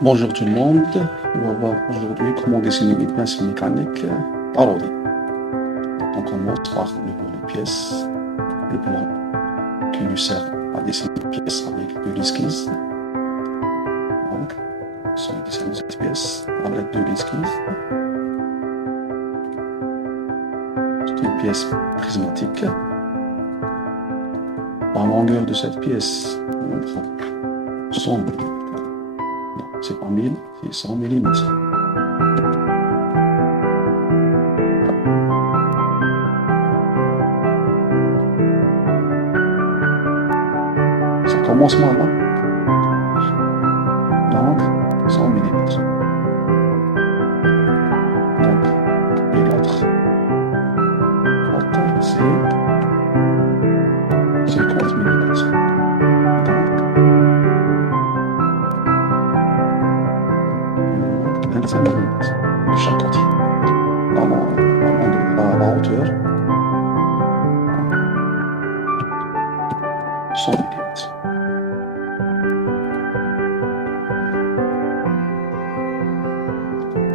Bonjour tout le monde, on va voir aujourd'hui comment dessiner une pièce mécanique taraudée. On commence par le pièce, le plan qui nous sert à dessiner une pièce avec de l'esquisse. Donc, si on dessine cette pièce avec de l'esquisse, c'est une pièce prismatique. La longueur de cette pièce, on prend 100 mm. C'est pas 1000, c'est 100 mm. Ça commence mal, hein? Donc, 100 mm. Donc, et l'autre, c'est 50 mm. Donc, 25 mm de chaque côté. La hauteur, 100 mm.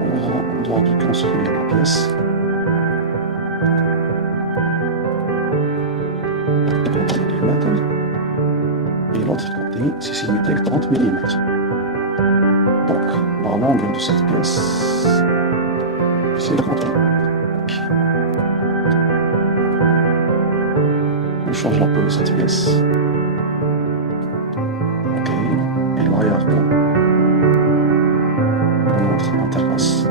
On doit reconstruire la pièce. Et l'autre côté, c'est symétrique 30 mm. Donc, la longueur de cette pièce, c'est 30 mm. On change la peau de cette pièce. Ok, et l'arrière-plan de notre interface.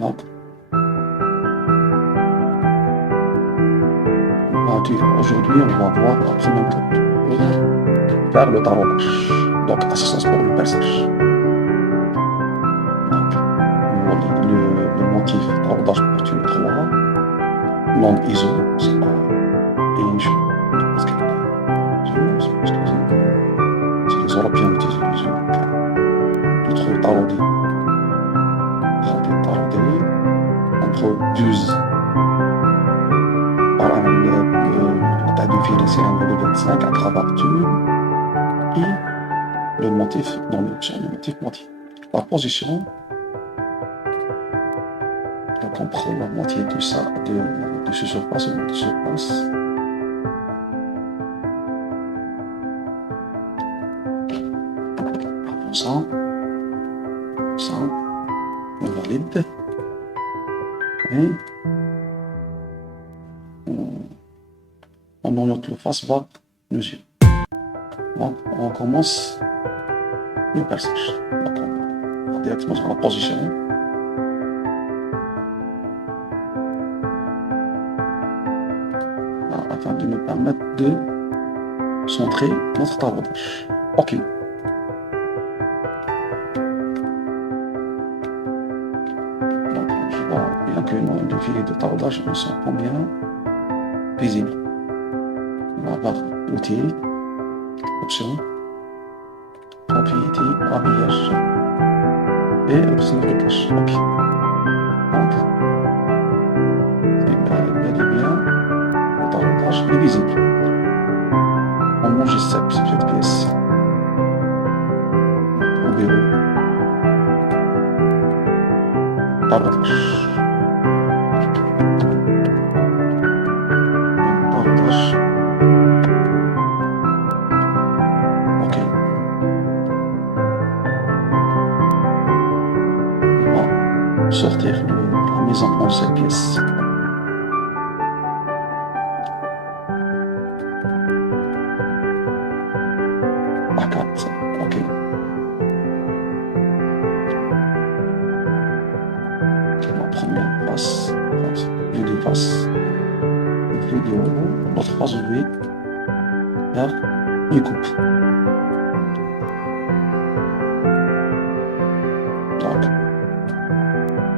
Donc, aujourd'hui, on va voir la première étape. Faire le taraudage. Donc, assistance pour le perçage. Donc, le motif taraudage portule 3, langue ISO, c'est pas inch, parce que c'est les Européens qui utilisent l'ISO. Notre taraudé, entre 12 par la taille de fil, c'est 1,25 à travers tube, et le motif dans l'option, le motif moitié. La position, donc on prend la moitié de ça, de ce surface, de surface. Avant ça, on valide. Et on oriente le face bas mesure. Donc on commence le perçage. Donc on va directement sur la position. Afin de nous permettre de centrer notre taraudage. Ok. Donc je vois bien que nos filets de taraudage ne sont pas bien visibles. On va avoir l'outil, option, propriété, habillage et option de cache. Ok. Donc, c'est bel et bien le taraudage est visible. On mange cette pièce au bureau. Taraudage. Ok. On va sortir la mise en place de cette pièce. A4. Ok. La première face, vue de face, vue de haut, l'autre face de vue, faire une coupe. Donc,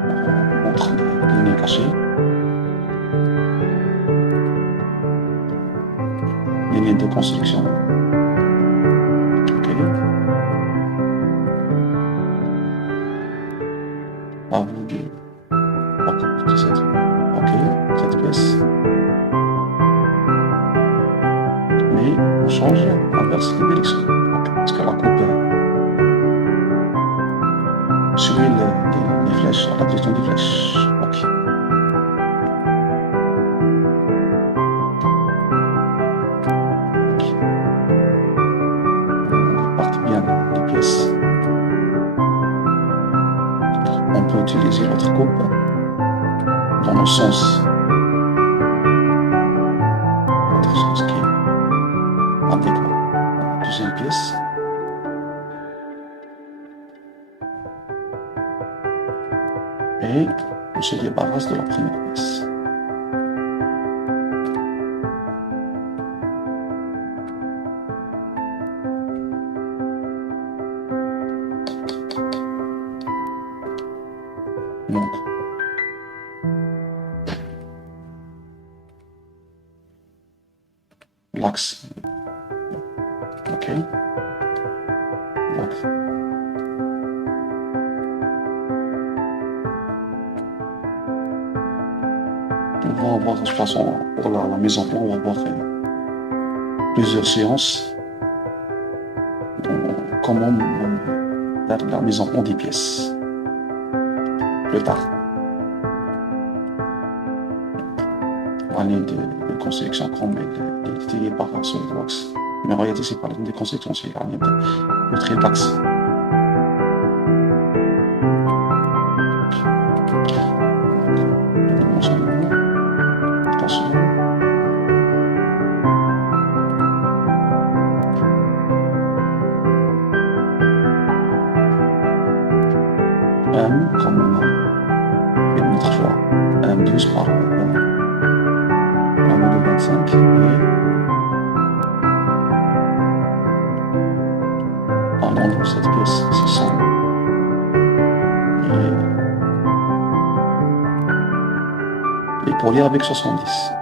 on montre les lignes cachées, les lignes de construction. Ok. À vous de la coupe de cette pièce. Mais on change, on inverse les directions. Est-ce que la coupe suit les flèches, la direction des flèches? Ok. On part bien les pièces. On peut utiliser l'autre coupe dans le sens qui est adéquat à la deuxième pièce. Et on se débarrasse de la première pièce. Donc, l'axe. Ok. Donc, on va avoir, de toute façon, pour la mise en plan, on va avoir plusieurs séances. Comment faire la mise en plan des pièces plus tard. La ligne de construction comme elle est détaillée par SolidWorks. Mais en réalité, c'est pas la ligne de construction, c'est la ligne de trait d'axe. Attention. Comme on a fait une autre fois, 12 par la modèle 25 et allant dans cette pièce 600 et polir avec 70.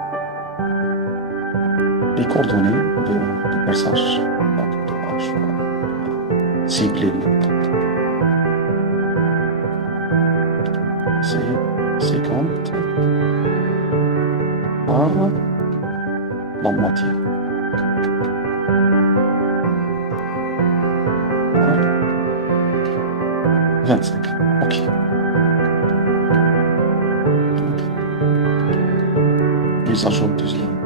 Les coordonnées de perçage, cibler c'est 50 par la moitié. 25. Ok. Mise à jour deuxième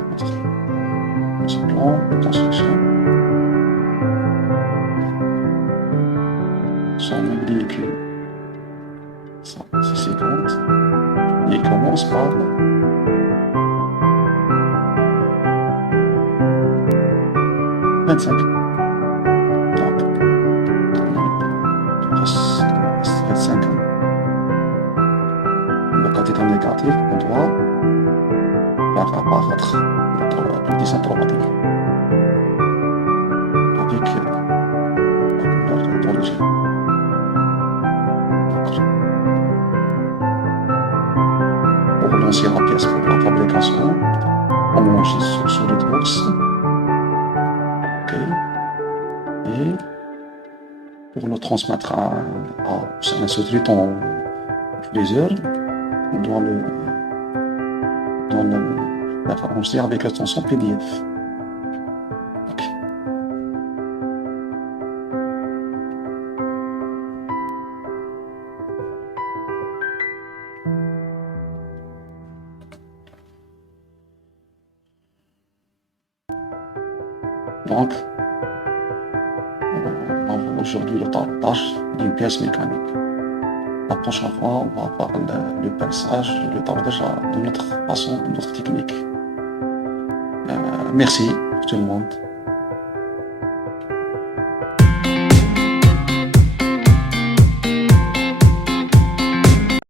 ce plan de construction. Son véhicule. Ça, c'est 50. Il commence par 25. Donc, il reste 25. Le côté négatif, on doit faire apparaître le dessin dramatique avec la couleur d'origine. Pour lancer la pièce pour la fabrication, on enregistre sur SolidWorks. Ok. Et pour le transmettre à un satellite en plusieurs, on doit le faire enregistrer avec l'extension PDF. Ok. Donc, on va aujourd'hui le tâche d'une pièce mécanique. La prochaine fois, on va voir le perçage, le taraudage de notre façon, de notre technique. Merci tout le monde.